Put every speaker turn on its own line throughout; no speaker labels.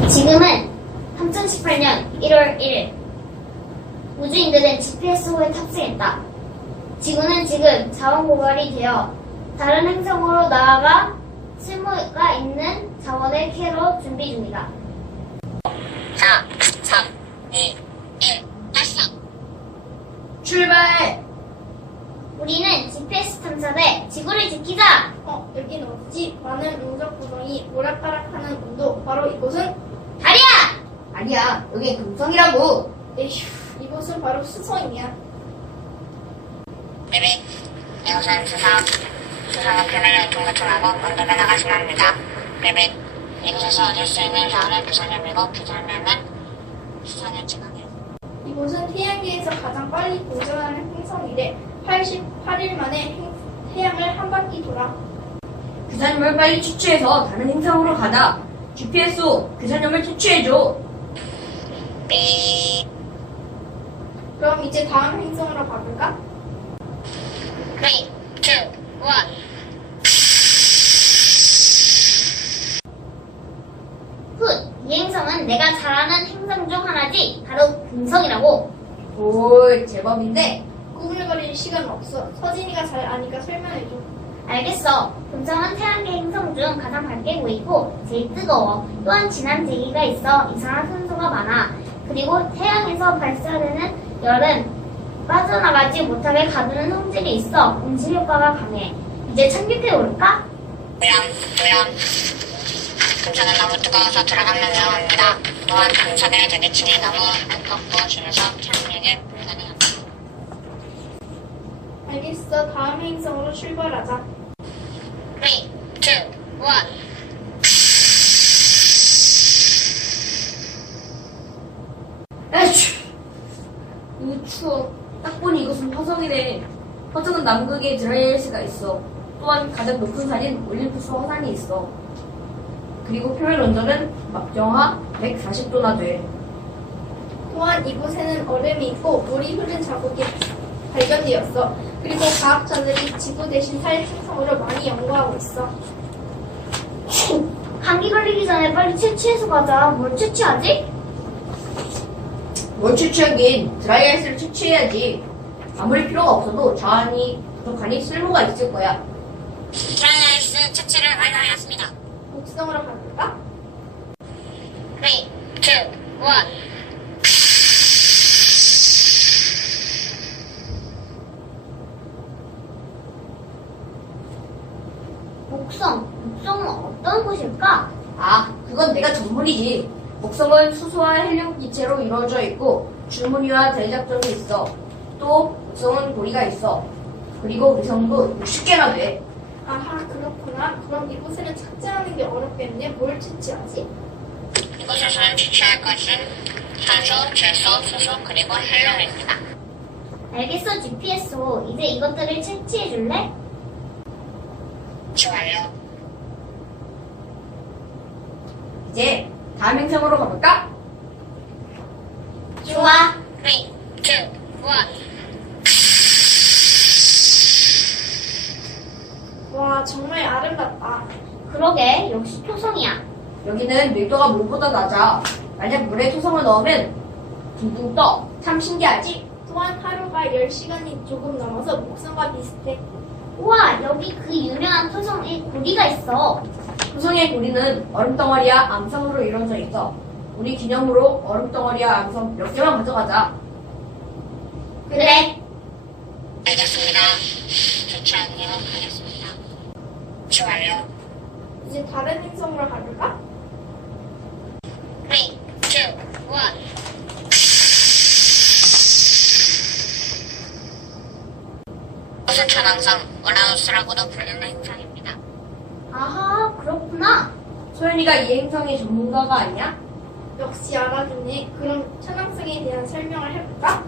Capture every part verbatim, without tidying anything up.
지금은 삼천십팔 년 일월 일일 우주인들은 지피에스호에 탑승했다. 지구는 지금 자원 고갈이 되어 다른 행성으로 나아가 쓸모가 있는 자원을 캐러 준비 중이다.
사, 삼, 이, 일, 발사!
출발!
우리는 지피에스 탐사대 지구를 지키자!
어, 여긴 어디지? 많은 운석 구덩이, 오락가락하는 운도. 바로 이곳은?
달이야!
아니야, 여긴 금성이라고.
에휴, 이곳은 바로 수성이야.
삐삐. 이곳은 수성. 수성은 표면을 동글통하고 언덕에 나가시면 합니다. 삐삐. 이곳에서 얻을 수 있는 자원을 부산에 밀고 그 다음에는 수성을 찍어내요.
이곳은 태양계에서 가장 빨리 공전하는 행성이래. 팔십팔 일 만에 행- 태양을 한 바퀴 돌아.
규산염을 빨리 채취해서 다른 행성으로 가자. 지피에스오, 규산염을 채취해줘.
삐.
그럼 이제 다음 행성으로 가볼까?
삼, 이, 일.
훗! 이 행성은 내가 잘 아는 행성 중 하나지. 바로 금성이라고.
오, 제법인데.
꾸물거릴 시간 없어. 서진이가 잘 아니까 설명해줘.
알겠어. 금성은 태양계 행성 중 가장 밝게 보이고 제일 뜨거워. 또한 진한 대기가 있어 이산화 탄소가 많아. 그리고 태양에서 발사되는 열은 빠져나가지 못하게 가두는 성질이 있어 온실 효과가 강해. 이제 착륙해 볼까?
우영, 우영. 금성은 너무 뜨거워서 들어가면 위험합니다. 또한 탐사대 대기층이 너무 두껍고 줄여서 착륙이 불가능합니다.
알겠어. 다음 행성으로 출발하자.
삼, 이, 일.
에휴, 이 추워. 딱 보니 이것은 화성이네. 화성은 남극에 드라이아이스가 있어. 또한 가장 높은 산인 올림푸스 화산이 있어. 그리고 표면 온도는 막정하 백사십 도나 돼.
또한 이곳에는 얼음이 있고 물이 흐른 자국이 발견되었어. 그리고 과학자들이 지구 대신 살 행성으로 많이 연구하고 있어.
감기 걸리기 전에 빨리 채취해서 가자. 뭘 채취하지?
뭘 채취하긴 드라이아이스를 채취해야지. 아무리 필요가 없어도 자원이 부족하니 쓸모가 있을 거야.
드라이아이스 채취를 완료하였습니다.
목성으로 가볼까?
삼, 이, 일.
목성. 목성은 어떤 곳일까?
아, 그건 내가 전문이지. 목성은 수소와 헬륨 기체로 이루어져 있고 줄무늬와 대작점이 있어. 또 목성은 고리가 있어. 그리고 위성도 육십 개나 돼.
아하, 그렇구나. 그럼 이곳에는 착지하는 게 어렵겠네. 뭘 채취하지?
이곳에서는 채취할 것은 산소, 질소, 수소, 그리고 헬륨입니다.
알겠어, 지피에스오. 이제 이것들을 채취해 줄래?
좋아요.
이제 다음 행성으로 가볼까?
좋아.
삼, 이, 일.
와, 정말 아름답다.
그러게, 역시 토성이야.
여기는 밀도가 물보다 낮아. 만약 물에 토성을 넣으면 둥둥 떠. 참 신기하지?
또한 하루가 열 시간이 조금 넘어서 목성과 비슷해.
우와, 여기 그 유명한 토성에 고리가 있어.
토성의 고리는 얼음덩어리와 암석으로 이루어져 있어. 우리 기념으로 얼음덩어리와 암석 몇 개만 가져가자.
그래.
알겠습니다. 채취하기로 하겠습니다. 좋아요.
이제 다른 행성으로 가볼까?
삼, 이, 일. 이곳은 천왕성 오라우스라고도 불리는 행성입니다.
아하, 그렇구나.
소연이가 이 행성의 전문가가 아니야?
역시 알아듣네. 그럼 천왕성에 대한 설명을 해볼까?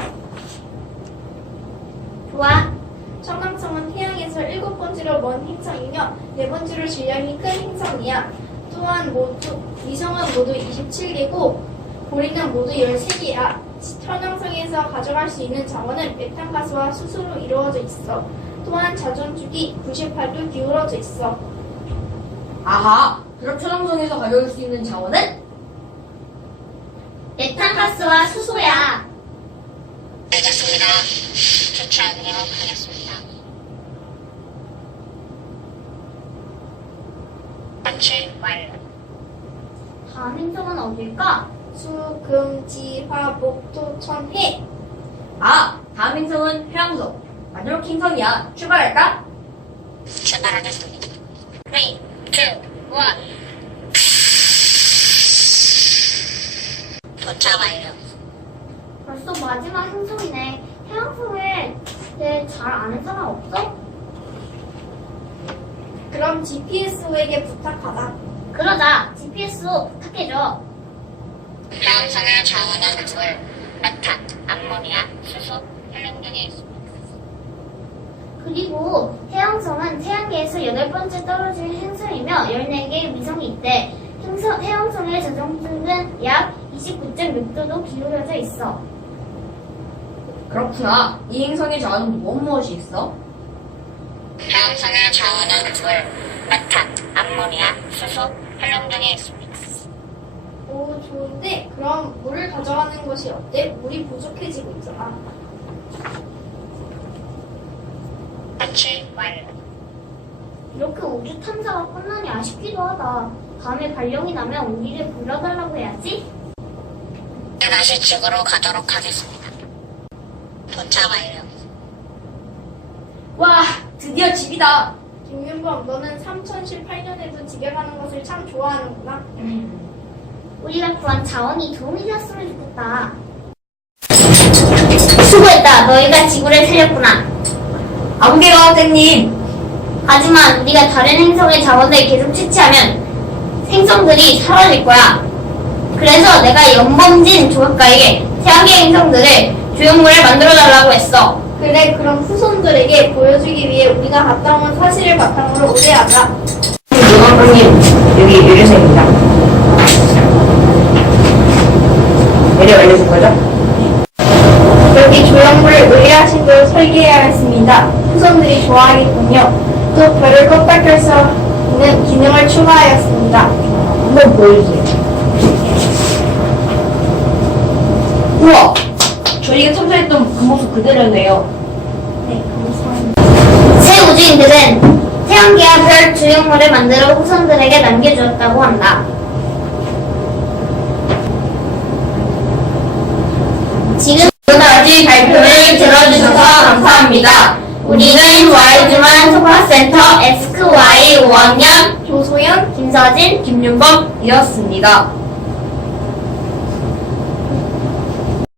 좋아.
천왕성은 태양에서 일곱 번째로 먼 행성이며 네 번째로 질량이 큰 행성이야. 또한 모두 위성은 모두 이십칠 개고 고리는 모두 열세 개야. 천왕성에서 가져갈 수 있는 자원은 메탄가스와 수소로 이루어져 있어. 또한 자전축이 구십팔 도 기울어져 있어.
아하, 그럼 천왕성에서 가져올 수 있는 자원은?
물과 수소야.
알겠습니다. 조치하도록 하겠습니다. 조치 완료.
다음 행성은 어딜까?
수, 금, 지, 화, 목, 토, 천, 해.
아, 다음 행성은 해왕성. 마지막 행성이야. 출발할까?
출발하겠습니다. 삼, 이, 일. 도착 완료.
벌써 마지막 행성이네. 해왕성에 대해 잘 아는 사람 없어?
그럼 지피에스오에게 부탁하다.
그러자 지피에스로 부탁해줘.
해왕성의 자원은 물, 메탄, 암모니아, 수소, 헬륨 등이 있습니다.
그리고 해왕성은 태양계에서 여덟 번째 떨어진 행성이며 열네 개의 위성이 있대. 행성, 해왕성의 저정층은 약 이십구 점 육 도도 기울어져 있어.
그렇구나. 이 행성의 자원은 무엇 무엇이 있어?
해왕성의 자원은 물, 메탄, 암모니아, 수소, 헬륨 등이 있습니다.
오, 좋은데? 그럼 물을 가져가는 것이 어때? 물이 부족해지고 있잖아.
조치 완료.
이렇게 우주 탐사가 끝나니 아쉽기도 하다. 다음에 발령이 나면 우리를 불러달라고 해야지.
다시 지구로 가도록 하겠습니다. 도착 완료.
와, 드디어 집이다.
김윤범, 너는 삼천십팔 년에도 집에 가는 것을 참 좋아하는구나.
우리가 구한 자원이 도움이 되었으면 좋겠다. 수고했다. 너희가 지구를 살렸구나.
아무개가 학생님.
하지만 우리가 다른 행성의 자원을 계속 채취하면 행성들이 사라질 거야. 그래서 내가 연범진 조각가에게 태양계 행성들을 조형물을 만들어달라고 했어.
그래, 그럼 후손들에게 보여주기 위해 우리가 갔다 온 사실을 바탕으로 의뢰하자.
조각가님, 여기 유리생입니다. 내려 알려준 거죠?
여기 조형물을 의뢰하신 걸 설계해야겠습니다. 후손들이 좋아하겠군요. 또 별을 껐다 켤 수 있는 기능을 추가하였습니다.
한번 보여주세요. 우와! 저희가 탐사했던 그 모습 그대로네요.
네, 감사합니다.
새 우주인들은 태양계와 별 조형물을 만들어 후손들에게 남겨주었다고 한다. 지금까지 발표를 들어주셔서 감사합니다. 우리는 와이즈만 소파센터 에스크와이 오 학년
조소연,
김서진,
김윤범이었습니다.